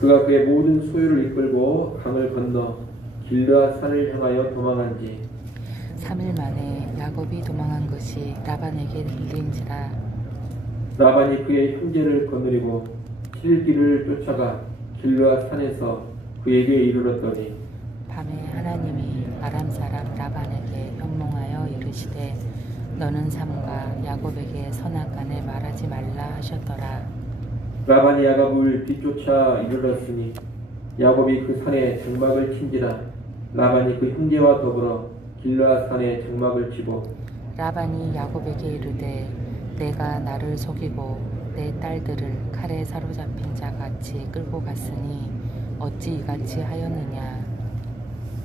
그가 그의 모든 소유를 이끌고 강을 건너 길르앗 산을 향하여 도망한지 3일 만에 야곱이 도망한 것이 라반에게 들린지라. 라반이 그의 형제를 거느리고 7일 길을 쫓아가 길르앗 산에서 그에게 이르렀더니 밤에 하나님이 아람 사람 라반에게 현몽하여 이르시되 너는 삼가 야곱에게 선악간에 말하지 말라 하셨더라. 라반이 야곱을 뒤쫓아 이르렀으니 야곱이 그 산에 장막을 친지라. 라반이 그 형제와 더불어 길르앗 산에 장막을 치고 라반이 야곱에게 이르되 내가 나를 속이고 내 딸들을 칼에 사로잡힌 자 같이 끌고 갔으니 어찌 이같이 하였느냐.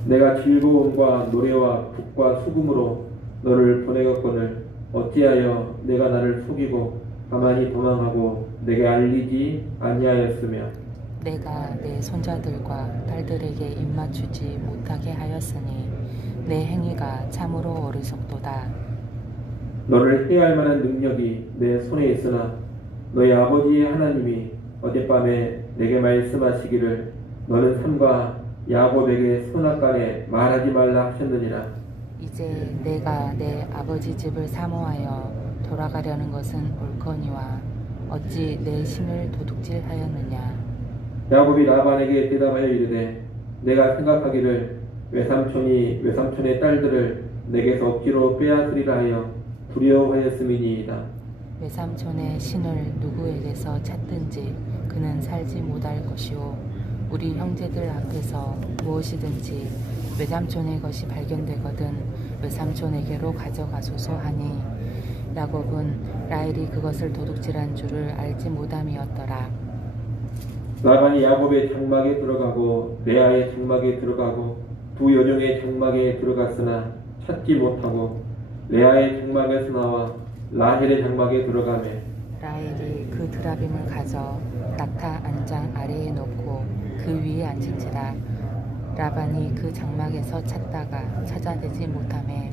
내가 즐거움과 노래와 북과 수금으로 너를 보내었거늘 어찌하여 내가 나를 속이고 가만히 도망하고 내게 알리지 아니하였으며 내가 내 손자들과 딸들에게 입맞추지 못하게 하였으니 내 행위가 참으로 어리석도다. 너를 해할 만한 능력이 내 손에 있으나 너희 아버지의 하나님이 어젯밤에 내게 말씀하시기를 너는 삼가 야곱에게 선악간에 말하지 말라 하셨느니라. 이제 내가 내 아버지 집을 사모하여 돌아가려는 것은 옳거니와 어찌 내 신을 도둑질하였느냐. 야곱이 라반에게 대답하여 이르되 내가 생각하기를 외삼촌이 외삼촌의 딸들을 내게서 억지로 빼앗으리라 하여 두려워하였음이니이다. 외삼촌의 신을 누구에게서 찾든지 그는 살지 못할 것이요 우리 형제들 앞에서 무엇이든지 외삼촌의 것이 발견되거든 외삼촌에게로 가져가소서 하니 야곱은 라헬이 그것을 도둑질한 줄을 알지 못함이었더라. 라반이 야곱의 장막에 들어가고 레아의 장막에 들어가고 두 여종의 장막에 들어갔으나 찾지 못하고 레아의 장막에서 나와 라헬의 장막에 들어가매 라헬이 그 드라빔을 가져 낙타 안장 아래에 놓고 그 위에 앉은지라. 라반이 그 장막에서 찾다가 찾아내지 못하매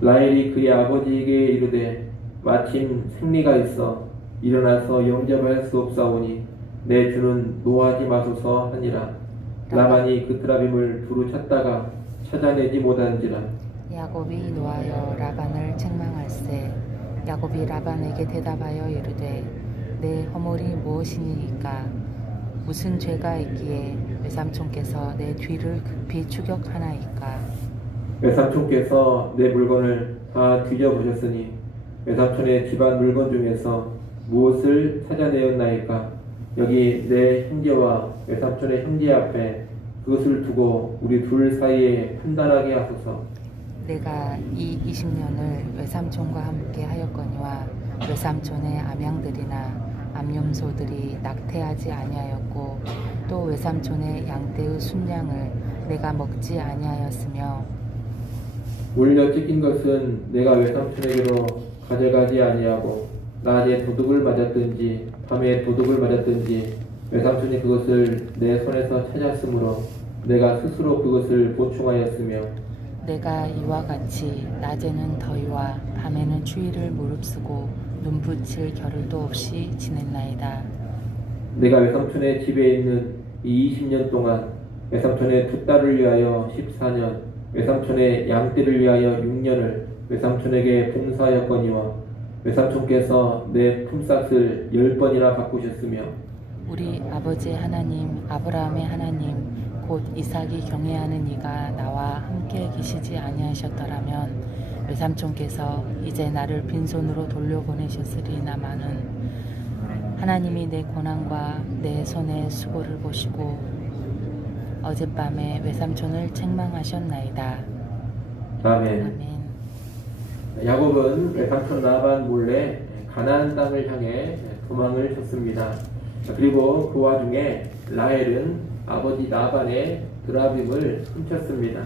라헬이 그의 아버지에게 이르되 마침 생리가 있어 일어나서 영접할 수 없사오니 내 주는 노하지 마소서 하니라. 라반이 그 드라빔을 두루 찾다가 찾아내지 못한지라. 야곱이 노하여 라반을 책망할세. 야곱이 라반에게 대답하여 이르되 내 허물이 무엇이니까 무슨 죄가 있기에 외삼촌께서 내 뒤를 급히 추격하나이까. 외삼촌께서 내 물건을 다 뒤져보셨으니 외삼촌의 집안 물건 중에서 무엇을 찾아내었나이까. 여기 내 형제와 외삼촌의 형제 앞에 그것을 두고 우리 둘 사이에 판단하게 하소서. 내가 이 20년을 외삼촌과 함께 하였거니와 외삼촌의 암양들이나 암염소들이 낙태하지 아니하였고 또 외삼촌의 양떼의 순양을 내가 먹지 아니하였으며 물려 찢긴 것은 내가 외삼촌에게로 가져가지 아니하고 낮에 도둑을 맞았든지 밤에 도둑을 맞았든지 외삼촌이 그것을 내 손에서 찾았으므로 내가 스스로 그것을 보충하였으며 내가 이와 같이 낮에는 더위와 밤에는 추위를 무릅쓰고 눈붙일 겨를도 없이 지냈나이다. 내가 외삼촌의 집에 있는 이 20년 동안 외삼촌의 두 딸을 위하여 14년 외삼촌의 양떼를 위하여 6년을 외삼촌에게 봉사하였거니와 외삼촌께서 내 품삯을 10번이나 바꾸셨으며 우리 아버지 하나님 아브라함의 하나님 곧 이삭이 경외하는 이가 나와 함께 계시지 아니하셨더라면 외삼촌께서 이제 나를 빈손으로 돌려보내셨으리나마는 하나님이 내 고난과 내 손의 수고를 보시고 어젯밤에 외삼촌을 책망하셨나이다. 아멘. 아멘. 야곱은 외삼촌 라반 몰래 가나안 땅을 향해 도망을 쳤습니다. 그리고 그 와중에 라헬은 아버지 라반의 드라빔을 훔쳤습니다.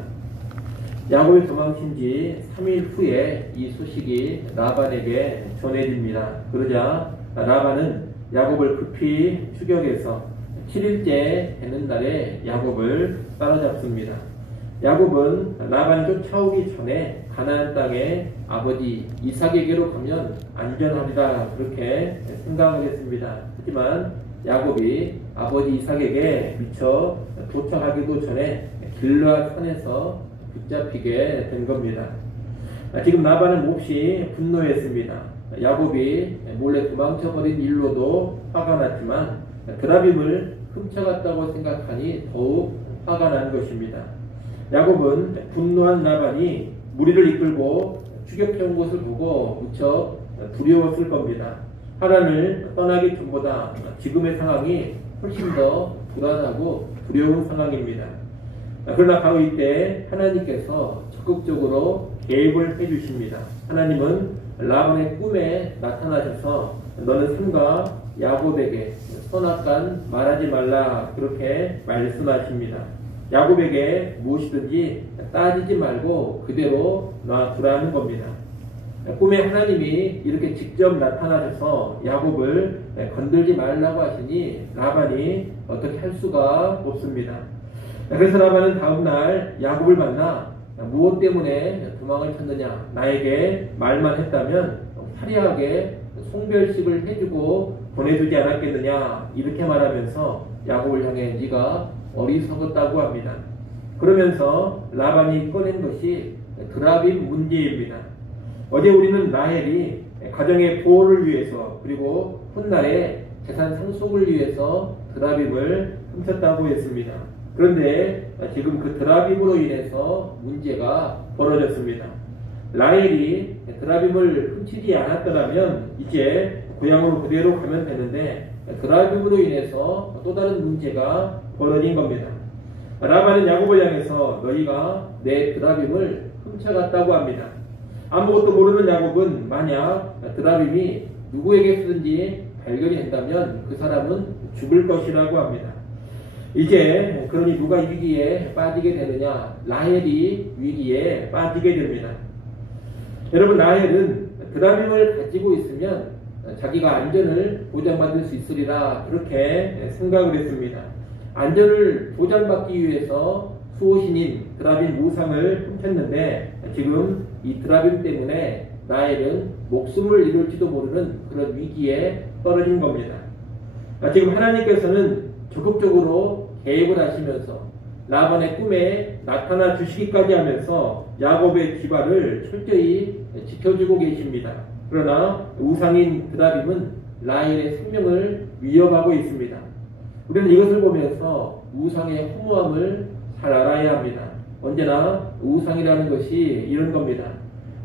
야곱이 도망친 지 3일 후에 이 소식이 라반에게 전해집니다. 그러자 라반은 야곱을 급히 추격해서 7일째 되는 날에 야곱을 따라잡습니다. 야곱은 라반이 쫓아오기 전에 가나안 땅에 아버지 이삭에게로 가면 안전하리라 그렇게 생각을 했습니다. 하지만 야곱이 아버지 이삭에게 미처 도착하기도 전에 길르앗 산에서 붙잡히게 된 겁니다. 지금 라반은 몹시 분노했습니다. 야곱이 몰래 도망쳐버린 일로도 화가 났지만 드라빔을 훔쳐갔다고 생각하니 더욱 화가 난 것입니다. 야곱은 분노한 라반이 무리를 이끌고 추격해온 것을 보고 무척 두려웠을 겁니다. 하란을 떠나기 전보다 지금의 상황이 훨씬 더 불안하고 두려운 상황입니다. 그러나 바로 이때 하나님께서 적극적으로 개입을 해주십니다. 하나님은 라반의 꿈에 나타나셔서 너는 삼가 야곱에게 선악간 말하지 말라 그렇게 말씀하십니다. 야곱에게 무엇이든지 따지지 말고 그대로 놔두라는 겁니다. 꿈에 하나님이 이렇게 직접 나타나셔서 야곱을 건들지 말라고 하시니 라반이 어떻게 할 수가 없습니다. 그래서 라반은 다음날 야곱을 만나 무엇 때문에 도망을 쳤느냐, 나에게 말만 했다면 화려하게 송별식을 해주고 보내주지 않았겠느냐 이렇게 말하면서 야곱을 향해 네가 어리석었다고 합니다. 그러면서 라반이 꺼낸 것이 드라빔 문제입니다. 어제 우리는 라헬이 가정의 보호를 위해서 그리고 훗날에 재산 상속을 위해서 드라빔을 훔쳤다고 했습니다. 그런데 지금 그 드라빔으로 인해서 문제가 벌어졌습니다. 라헬이 드라빔을 훔치지 않았더라면 이제 고향으로 그대로 가면 되는데 드라빔으로 인해서 또 다른 문제가 벌어진 겁니다. 라반은 야곱을 향해서 너희가 내 드라빔을 훔쳐갔다고 합니다. 아무것도 모르는 야곱은 만약 드라빔이 누구에게 쓰든지 발견이 된다면 그 사람은 죽을 것이라고 합니다. 이제 그러니 누가 위기에 빠지게 되느냐? 라헬이 위기에 빠지게 됩니다. 여러분, 라헬은 드라빔을 가지고 있으면 자기가 안전을 보장받을 수 있으리라 그렇게 생각을 했습니다. 안전을 보장받기 위해서 수호신인 드라빔 우상을 훔쳤는데 지금 이 드라빔 때문에 라헬은 목숨을 잃을지도 모르는 그런 위기에 떨어진 겁니다. 지금 하나님께서는 적극적으로 개입을 하시면서 라반의 꿈에 나타나 주시기까지 하면서 야곱의 기반을 철저히 지켜주고 계십니다. 그러나 우상인 드라빔은 라헬의 생명을 위협하고 있습니다. 우리는 이것을 보면서 우상의 허무함을 잘 알아야 합니다. 언제나 우상이라는 것이 이런 겁니다.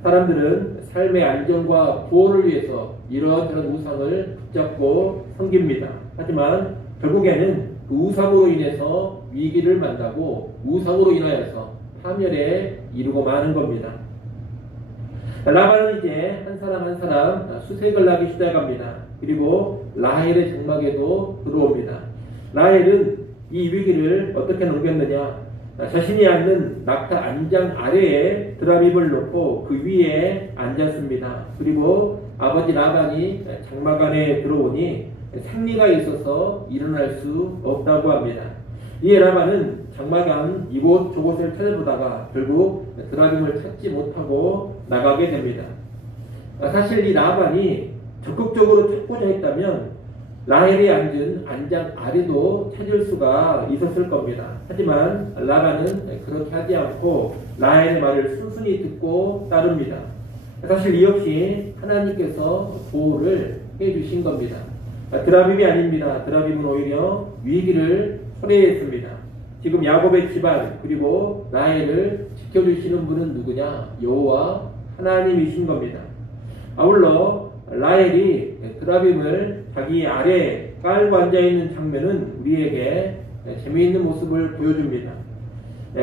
사람들은 삶의 안정과 보호를 위해서 이런저런 우상을 붙잡고 섬깁니다. 하지만 결국에는 그 우상으로 인해서 위기를 만나고 우상으로 인하여서 파멸에 이르고 마는 겁니다. 라반은 이제 한 사람 한 사람 수색을 하기 시작합니다. 그리고 라헬의 장막에도 들어옵니다. 라헬은 이 위기를 어떻게 넘겼느냐? 자신이 앉는 낙타 안장 아래에 드라빔을 놓고 그 위에 앉았습니다. 그리고 아버지 라반이 장막 안에 들어오니 생리가 있어서 일어날 수 없다고 합니다. 이에 라반은 장막 안 이곳 저곳을 찾아보다가 결국 드라빔을 찾지 못하고 나가게 됩니다. 사실 이 라반이 적극적으로 찾고자 했다면 라헬이 앉은 안장 아래도 찾을 수가 있었을 겁니다. 하지만 라반은 그렇게 하지 않고 라헬의 말을 순순히 듣고 따릅니다. 사실 이 역시 하나님께서 보호를 해주신 겁니다. 드라빔이 아닙니다. 드라빔은 오히려 위기를 초래했습니다. 지금 야곱의 집안 그리고 라헬을 지켜주시는 분은 누구냐? 여호와 하나님이신 겁니다. 아울러 라헬이 드라빔을 자기 아래에 깔고 앉아있는 장면은 우리에게 재미있는 모습을 보여줍니다.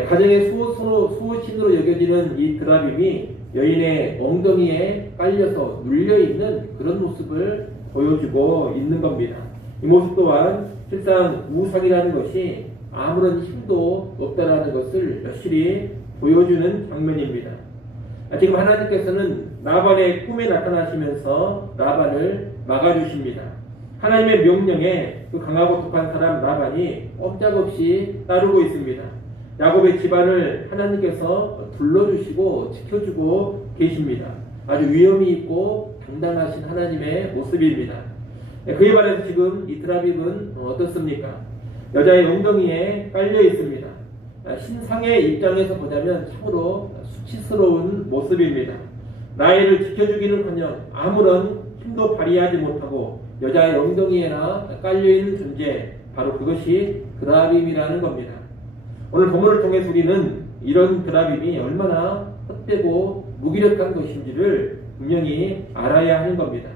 가정의 수호신으로 여겨지는 이 드라빔이 여인의 엉덩이에 깔려서 눌려있는 그런 모습을 보여주고 있는 겁니다. 이 모습 또한 실상 우상이라는 것이 아무런 힘도 없다라는 것을 여실히 보여주는 장면입니다. 지금 하나님께서는 라반의 꿈에 나타나시면서 라반을 막아주십니다. 하나님의 명령에 그 강하고 독한 사람 라반이 꼼짝없이 따르고 있습니다. 야곱의 집안을 하나님께서 둘러주시고 지켜주고 계십니다. 아주 위엄이 있고 당당하신 하나님의 모습입니다. 그에 반해서 지금 이 드라빔은 어떻습니까? 여자의 엉덩이에 깔려 있습니다. 신상의 입장에서 보자면 참으로 수치스러운 모습입니다. 나이를 지켜주기는커녕 아무런 힘도 발휘하지 못하고 여자의 엉덩이에나 깔려있는 존재, 바로 그것이 드라빔이라는 겁니다. 오늘 본문을 통해서 우리는 이런 드라빔이 얼마나 헛되고 무기력한 것인지를 분명히 알아야 하는 겁니다.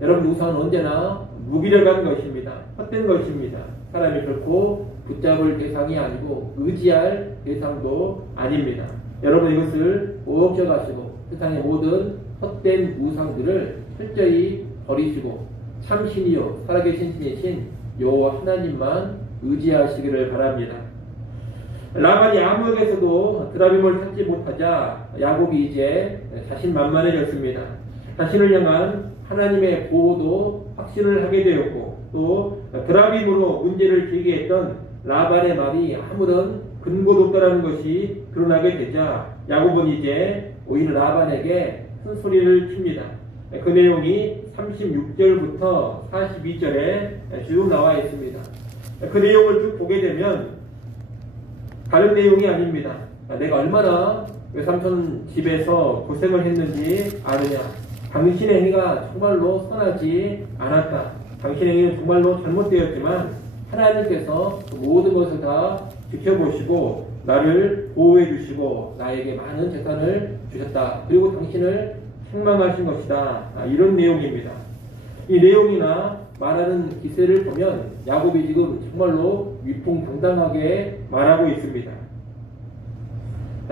여러분, 우상은 언제나 무기력한 것입니다. 헛된 것입니다. 사람이 결코 붙잡을 대상이 아니고 의지할 대상도 아닙니다. 여러분, 이것을 꼭 기억하시고 세상의 모든 헛된 우상들을 철저히 버리시고 참 신이요 살아계신 신이신 여호와 하나님만 의지하시기를 바랍니다. 라반이 아무에게서도 드라빔을 찾지 못하자 야곱이 이제 자신만만해졌습니다. 자신을 향한 하나님의 보호도 확신을 하게 되었고, 또 드라빔으로 문제를 제기했던 라반의 말이 아무런 근거도 없다는 것이 드러나게 되자 야곱은 이제 오히려 라반에게 큰 소리를 칩니다. 그 내용이 36절부터 42절에 쭉 나와 있습니다. 그 내용을 쭉 보게 되면 다른 내용이 아닙니다. 내가 얼마나 외삼촌 집에서 고생을 했는지 아느냐. 당신의 행위가 정말로 선하지 않았다. 당신의 행위는 정말로 잘못되었지만 하나님께서 모든 것을 다 지켜보시고 나를 보호해 주시고 나에게 많은 재산을 주셨다. 그리고 당신을 책망하신 것이다. 이런 내용입니다. 이 내용이나 말하는 기세를 보면 야곱이 지금 정말로 위풍당당하게 말하고 있습니다.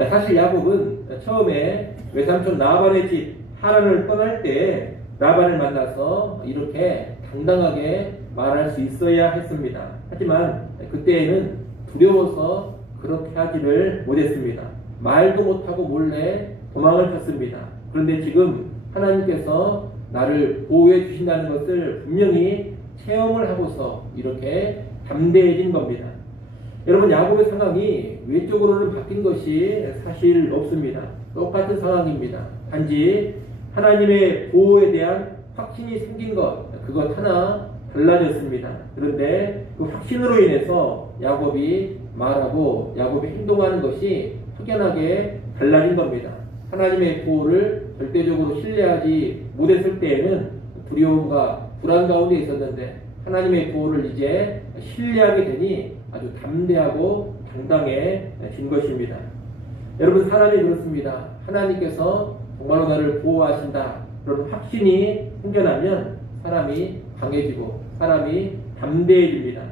사실 야곱은 처음에 외삼촌 라반의 집 하란을 떠날 때 라반을 만나서 이렇게 당당하게 말할 수 있어야 했습니다. 하지만 그때에는 두려워서 그렇게 하지를 못했습니다. 말도 못하고 몰래 도망을 쳤습니다. 그런데 지금 하나님께서 나를 보호해 주신다는 것을 분명히 체험을 하고서 이렇게 담대해진 겁니다. 여러분, 야곱의 상황이 외적으로는 바뀐 것이 사실 없습니다. 똑같은 상황입니다. 단지 하나님의 보호에 대한 확신이 생긴 것, 그것 하나 달라졌습니다. 그런데 그 확신으로 인해서 야곱이 말하고 야곱이 행동하는 것이 확연하게 달라진 겁니다. 하나님의 보호를 절대적으로 신뢰하지 못했을 때에는 두려움과 불안 가운데 있었는데 하나님의 보호를 이제 신뢰하게 되니 아주 담대하고 당당해진 것입니다. 여러분, 사람이 그렇습니다. 하나님께서 정말로 나를 보호하신다. 그런 확신이 생겨나면 사람이 강해지고 사람이 담대해집니다.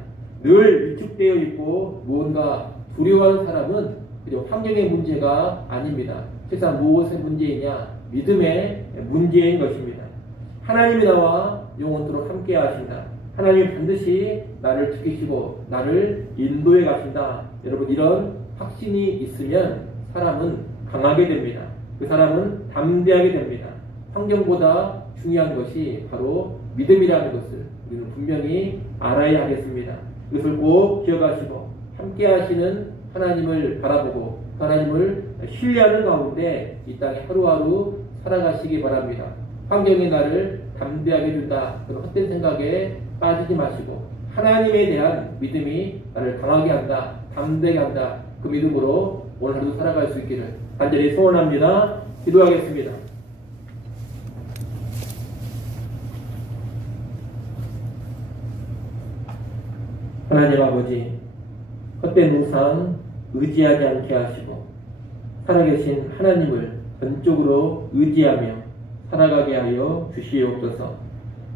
늘 위축되어 있고 무언가 두려워하는 사람은 그저 환경의 문제가 아닙니다. 세상 무엇의 문제이냐? 믿음의 문제인 것입니다. 하나님이 나와 영원토록 함께 하신다. 하나님이 반드시 나를 지키시고 나를 인도해 가신다. 여러분, 이런 확신이 있으면 사람은 강하게 됩니다. 그 사람은 담대하게 됩니다. 환경보다 중요한 것이 바로 믿음이라는 것을 우리는 분명히 알아야 하겠습니다. 이것을 꼭 기억하시고 함께 하시는 하나님을 바라보고 하나님을 신뢰하는 가운데 이 땅에 하루하루 살아가시기 바랍니다. 환경이 나를 담대하게 준다. 그런 헛된 생각에 빠지지 마시고 하나님에 대한 믿음이 나를 강하게 한다. 담대하게 한다. 그 믿음으로 오늘 하루도 살아갈 수 있기를 간절히 소원합니다. 기도하겠습니다. 하나님 아버지, 헛된 우상 의지하지 않게 하시고 살아계신 하나님을 전적으로 의지하며 살아가게 하여 주시옵소서.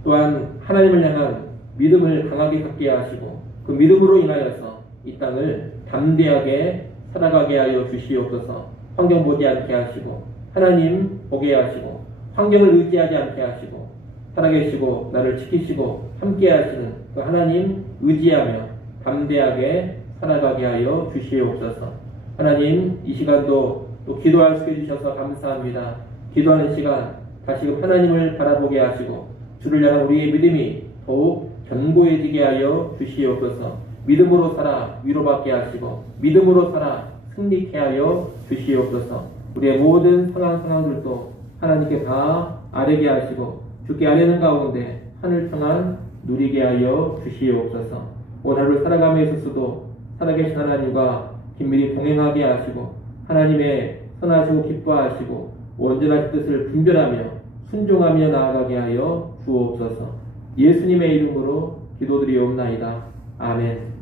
또한 하나님을 향한 믿음을 강하게 갖게 하시고 그 믿음으로 인하여서 이 땅을 담대하게 살아가게 하여 주시옵소서. 환경 보지 않게 하시고 하나님 보게 하시고 환경을 의지하지 않게 하시고 살아계시고 나를 지키시고 함께 하시는 그 하나님 의지하며 담대하게 살아가게 하여 주시옵소서. 하나님, 이 시간도 또 기도할 수 해주셔서 감사합니다. 기도하는 시간 다시금 하나님을 바라보게 하시고 주를 향한 우리의 믿음이 더욱 견고해지게 하여 주시옵소서. 믿음으로 살아 위로받게 하시고 믿음으로 살아 승리케 하여 주시옵소서. 우리의 모든 상황들도 하나님께 다 아뢰게 하시고 주께 아뢰는 가운데 하늘 평안 누리게 하여 주시옵소서. 오늘 하루 살아감에 있어서도 살아계신 하나님과 긴밀히 동행하게 하시고 하나님의 선하시고 기뻐하시고 온전한 뜻을 분별하며 순종하며 나아가게 하여 주옵소서. 예수님의 이름으로 기도드리옵나이다. 아멘.